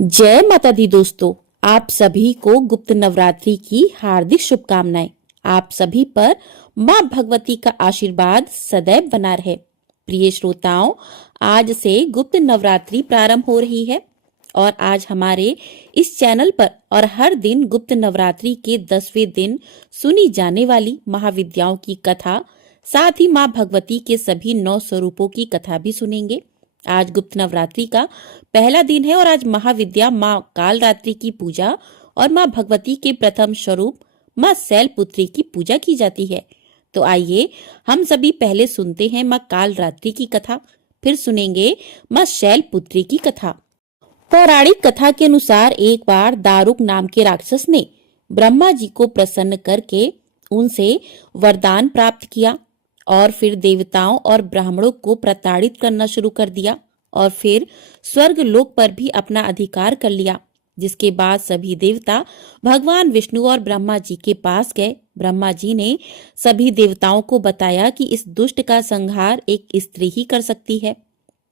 जय माता दी दोस्तों, आप सभी को गुप्त नवरात्रि की हार्दिक शुभकामनाएं। आप सभी पर मां भगवती का आशीर्वाद सदैव बना रहे। प्रिय श्रोताओं, आज से गुप्त नवरात्रि प्रारंभ हो रही है और आज हमारे इस चैनल पर और हर दिन गुप्त नवरात्रि के 10वें दिन सुनी जाने वाली महाविद्याओं की कथा, साथ ही मां भगवती के सभी 9 स्वरूपों की कथा भी सुनेंगे। आज गुप्त नवरात्रि का पहला दिन है और आज महाविद्या माँ कालरात्रि की पूजा और माँ भगवती के प्रथम स्वरूप माँ शैलपुत्री की पूजा की जाती है। तो आइए हम सभी पहले सुनते हैं माँ कालरात्रि की कथा, फिर सुनेंगे माँ शैलपुत्री की कथा। पौराणिक कथा के अनुसार एक बार दारुक नाम के राक्षस ने ब्रह्मा जी को प्रसन्न करके उनसे वरदान प्राप्त किया और फिर देवताओं और ब्राह्मणों को प्रताड़ित करना शुरू कर दिया और फिर स्वर्ग लोक पर भी अपना अधिकार कर लिया। जिसके बाद सभी देवता भगवान विष्णु और ब्रह्मा जी के पास गए। ब्रह्मा जी ने सभी देवताओं को बताया कि इस दुष्ट का संहार एक स्त्री ही कर सकती है।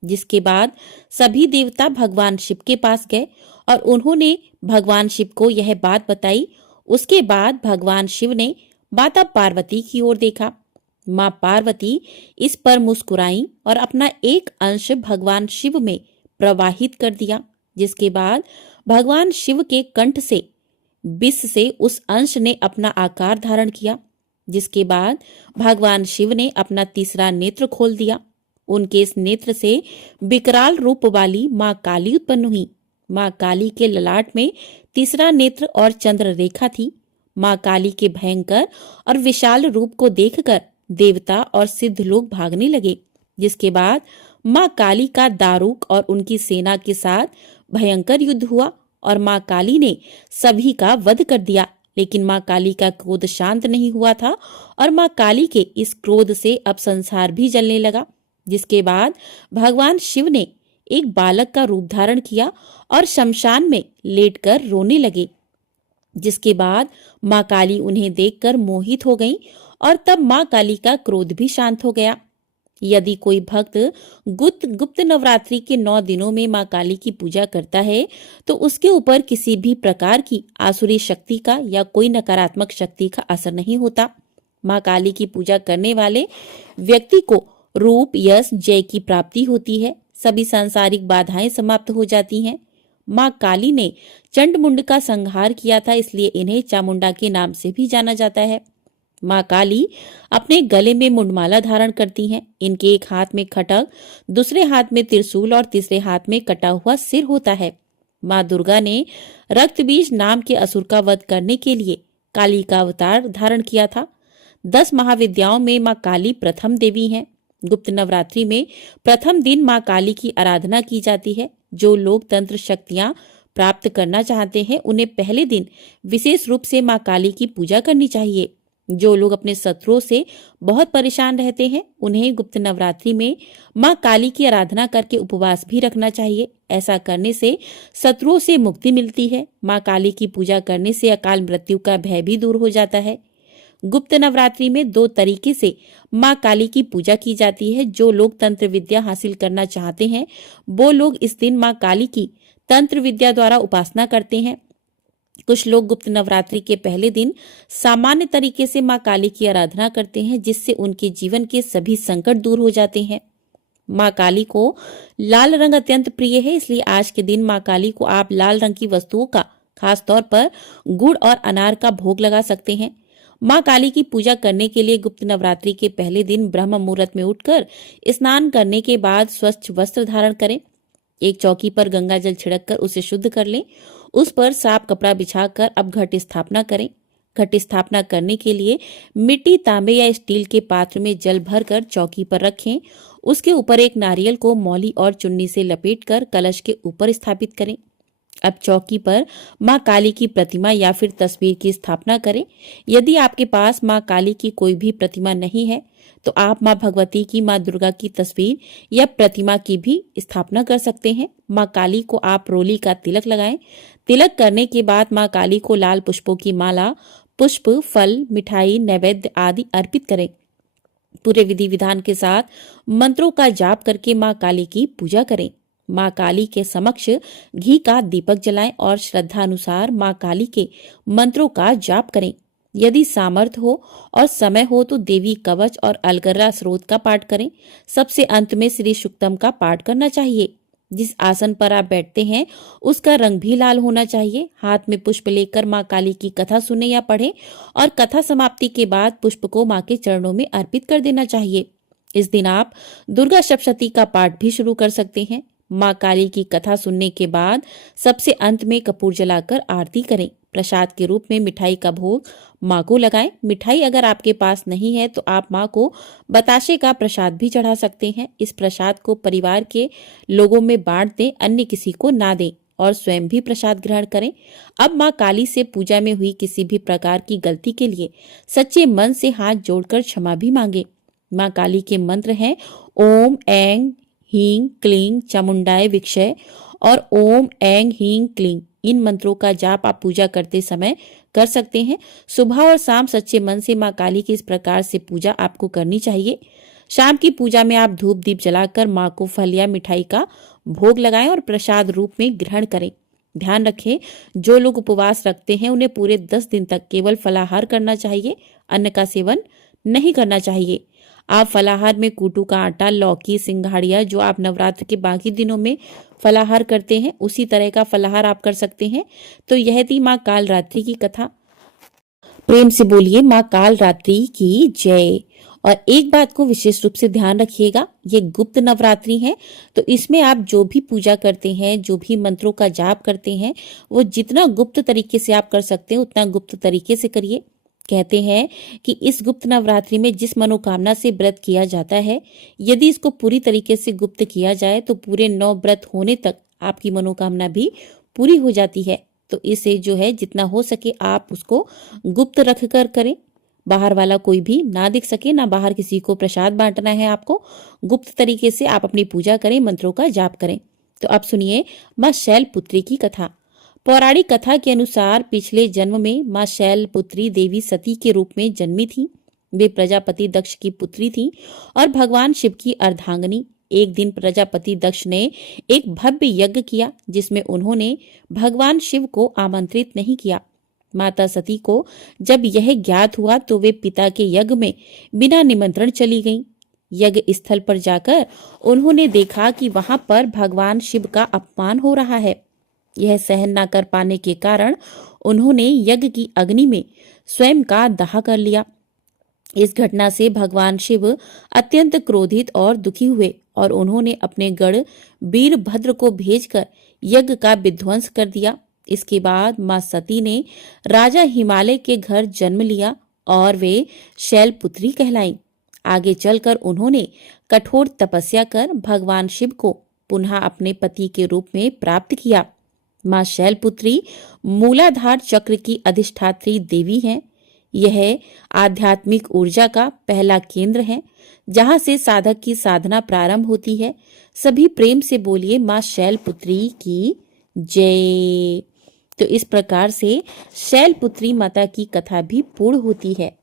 जिसके बाद सभी देवता भगवान शिव के पास गए और उन्होंने भगवान शिव को यह बात बताई। उसके बाद भगवान शिव ने माता पार्वती की ओर देखा। मां पार्वती इस पर मुस्कुराई और अपना एक अंश भगवान शिव में प्रवाहित कर दिया। जिसके बाद भगवान शिव के कंठ से विष से उस अंश ने अपना आकार धारण किया। जिसके बाद भगवान शिव ने अपना तीसरा नेत्र खोल दिया। उनके इस नेत्र से विकराल रूप वाली मां काली उत्पन्न हुई। मां काली के ललाट में तीसरा नेत्र और चंद्र रेखा थी। मां काली के भयंकर और विशाल रूप को देखकर देवता और सिद्ध लोग भागने लगे। जिसके बाद मां काली का दारुक और उनकी सेना के साथ भयंकर युद्ध हुआ और मां काली ने सभी का वध कर दिया। लेकिन मां काली का क्रोध शांत नहीं हुआ था और मां काली के इस क्रोध से अब संसार भी जलने लगा। जिसके बाद भगवान शिव ने एक बालक का रूप धारण किया और शमशान में लेटकर रोने लगे। जिसके बाद मां काली उन्हें देखकर मोहित हो गईं और तब मां काली का क्रोध भी शांत हो गया। यदि कोई भक्त गुप्त नवरात्रि के 9 दिनों में मां काली की पूजा करता है तो उसके ऊपर किसी भी प्रकार की आसुरी शक्ति का या कोई नकारात्मक शक्ति का असर नहीं होता। मां काली की पूजा करने वाले व्यक्ति को रूप, यश, जय की प्राप्ति होती है। सभी सांसारिक बाधाएं समाप्त हो जाती हैं। मां काली ने चंडमुंड का संहार किया था, इसलिए इन्हें चामुंडा के नाम से भी जाना जाता है। मां काली अपने गले में मुंडमाला धारण करती हैं। इनके एक हाथ में खटक, दूसरे हाथ में त्रिशूल और तीसरे हाथ में कटा हुआ सिर होता है। मां दुर्गा ने रक्तबीज नाम के असुर का वध करने के लिए काली का अवतार धारण किया था। 10 महाविद्याओं में मां काली प्रथम देवी हैं। गुप्त नवरात्रि में प्रथम दिन मां काली की आराधना की जाती है। जो लोग तंत्र शक्तियां प्राप्त करना चाहते हैं उन्हें पहले दिन विशेष रूप से मां काली की पूजा करनी चाहिए। जो लोग अपने शत्रुओं से बहुत परेशान रहते हैं उन्हें गुप्त नवरात्रि में मां काली की आराधना करके उपवास भी रखना चाहिए। ऐसा करने से शत्रुओं से मुक्ति मिलती है। मां काली की पूजा करने से अकाल मृत्यु का भय भी दूर हो जाता है। गुप्त नवरात्रि में 2 तरीके से मां काली की पूजा की जाती है। जो लोग तंत्र विद्या हासिल करना चाहते हैं वो लोग इस दिन मां काली की तंत्र विद्या द्वारा उपासना करते हैं। कुछ लोग गुप्त नवरात्रि के पहले दिन सामान्य तरीके से मां काली की आराधना करते हैं, जिससे उनके जीवन के सभी संकट दूर हो जाते हैं। मां काली को लाल रंग अत्यंत प्रिय है, इसलिए आज के दिन मां काली को आप लाल रंग की वस्तुओं का, खास तौर पर गुड़ और अनार का भोग लगा सकते हैं। मां काली की पूजा करने के लिए गुप्त नवरात्रि के पहले दिन ब्रह्म मुहूर्त में उठकर स्नान करने के बाद स्वच्छ वस्त्र धारण करें। एक चौकी पर गंगा जल छिड़ककर उसे शुद्ध कर लें। उस पर साफ कपड़ा बिछाकर अब घट स्थापना करें। घट स्थापना करने के लिए मिट्टी, तांबे या स्टील के पात्र में जल भरकर चौकी पर रखें। उसके ऊपर एक नारियल को मौली और चुन्नी से लपेटकर कलश के ऊपर स्थापित करें। अब चौकी पर मां काली की प्रतिमा या फिर तस्वीर की स्थापना करें। यदि आपके पास मां काली की कोई भी प्रतिमा नहीं है तो आप मां भगवती की, मां दुर्गा की तस्वीर या प्रतिमा की भी स्थापना कर सकते हैं। मां काली को आप रोली का तिलक लगाएं। तिलक करने के बाद मां काली को लाल पुष्पों की माला, पुष्प, फल, मिठाई, नैवेद्य आदि अर्पित करें। पूरे विधि विधान के साथ मंत्रों का जाप करके मां काली की पूजा करें। माँ काली के समक्ष घी का दीपक जलाएं और श्रद्धा अनुसार माँ काली के मंत्रों का जाप करें। यदि सामर्थ्य हो और समय हो तो देवी कवच और अलगर्रा स्रोत का पाठ करें। सबसे अंत में श्री सुक्तम का पाठ करना चाहिए। जिस आसन पर आप बैठते हैं उसका रंग भी लाल होना चाहिए। हाथ में पुष्प लेकर माँ काली की कथा सुने या पढ़ें और कथा समाप्ति के बाद पुष्प को माँ के चरणों में अर्पित कर देना चाहिए। इस दिन आप दुर्गा सप्तशती का पाठ भी शुरू कर सकते हैं। माँ काली की कथा सुनने के बाद सबसे अंत में कपूर जलाकर आरती करें। प्रसाद के रूप में मिठाई का भोग माँ को लगाएं। मिठाई अगर आपके पास नहीं है तो आप माँ को बताशे का प्रसाद भी चढ़ा सकते हैं। इस प्रसाद को परिवार के लोगों में बांट दें, अन्य किसी को ना दें और स्वयं भी प्रसाद ग्रहण करें। अब माँ काली से पूजा में हुई किसी भी प्रकार की गलती के लिए सच्चे मन से हाथ जोड़कर क्षमा भी मांगे। माँ काली के मंत्र हैं ओम ऐं ह्रीं क्लीं चामुंडाय विक्षय और ओम ऐं ह्रीं क्लीं। इन मंत्रों का जाप आप पूजा करते समय कर सकते हैं। सुबह और शाम सच्चे मन से माँ काली की इस प्रकार से पूजा आपको करनी चाहिए। शाम की पूजा में आप धूप दीप जलाकर माँ को फल या मिठाई का भोग लगाएं और प्रसाद रूप में ग्रहण करें। ध्यान रखें, जो लोग उपवास रखते हैं उन्हें पूरे 10 दिन तक केवल फलाहार करना चाहिए, अन्न का सेवन नहीं करना चाहिए। आप फलाहार में कूटू का आटा, लौकी, सिंघाड़िया जो आप नवरात्र के बाकी दिनों में फलाहार करते हैं उसी तरह का फलाहार आप कर सकते हैं। तो यह थी माँ कालरात्रि की कथा। प्रेम से बोलिए माँ कालरात्रि की जय। और एक बात को विशेष रूप से ध्यान रखिएगा, ये गुप्त नवरात्रि है तो इसमें आप जो भी पूजा करते हैं, जो भी मंत्रों का जाप करते हैं, वो जितना गुप्त तरीके से आप कर सकते हैं उतना गुप्त तरीके से करिए। कहते हैं कि इस गुप्त नवरात्रि में जिस मनोकामना से व्रत किया जाता है, यदि इसको पूरी तरीके से गुप्त किया जाए तो पूरे 9 व्रत होने तक आपकी मनोकामना भी पूरी हो जाती है। तो इसे जो है जितना हो सके आप उसको गुप्त रख कर करें, बाहर वाला कोई भी ना दिख सके, ना बाहर किसी को प्रसाद बांटना है आपको। गुप्त तरीके से आप अपनी पूजा करें, मंत्रों का जाप करें। तो अब सुनिए माँ शैलपुत्री की कथा। पौराणिक कथा के अनुसार पिछले जन्म में माँ शैलपुत्री देवी सती के रूप में जन्मी थी। वे प्रजापति दक्ष की पुत्री थी और भगवान शिव की अर्धांगिनी। एक दिन प्रजापति दक्ष ने एक भव्य यज्ञ किया जिसमें उन्होंने भगवान शिव को आमंत्रित नहीं किया। माता सती को जब यह ज्ञात हुआ तो वे पिता के यज्ञ में बिना निमंत्रण चली गईं। यज्ञ स्थल पर जाकर उन्होंने देखा कि वहां पर भगवान शिव का अपमान हो रहा है। यह सहन न कर पाने के कारण उन्होंने यज्ञ की अग्नि में स्वयं का दाह कर लिया। इस घटना से भगवान शिव अत्यंत क्रोधित और दुखी हुए और उन्होंने अपने गढ़ वीरभद्र को भेजकर यज्ञ का विध्वंस कर दिया। इसके बाद मां सती ने राजा हिमालय के घर जन्म लिया और वे शैलपुत्री कहलाईं। आगे चलकर उन्होंने कठोर तपस्या कर भगवान शिव को पुनः अपने पति के रूप में प्राप्त किया। मां शैलपुत्री मूलाधार चक्र की अधिष्ठात्री देवी हैं। यह आध्यात्मिक ऊर्जा का पहला केंद्र है जहां से साधक की साधना प्रारंभ होती है। सभी प्रेम से बोलिए मां शैलपुत्री की जय। तो इस प्रकार से शैलपुत्री माता की कथा भी पूर्ण होती है।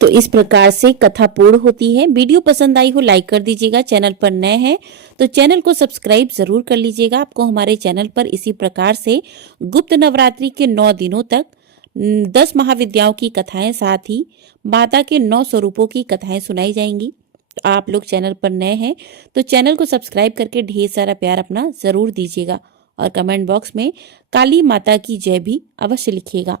तो इस प्रकार से कथा पूर्ण होती है। वीडियो पसंद आई हो लाइक कर दीजिएगा। चैनल पर नए हैं तो चैनल को सब्सक्राइब जरूर कर लीजिएगा। आपको हमारे चैनल पर इसी प्रकार से गुप्त नवरात्रि के 9 दिनों तक 10 महाविद्याओं की कथाएं, साथ ही माता के 9 स्वरूपों की कथाएं सुनाई जाएंगी। तो आप लोग चैनल पर नए हैं तो चैनल को सब्सक्राइब करके ढेर सारा प्यार अपना जरूर दीजिएगा और कमेंट बॉक्स में काली माता की जय भी अवश्य लिखिएगा।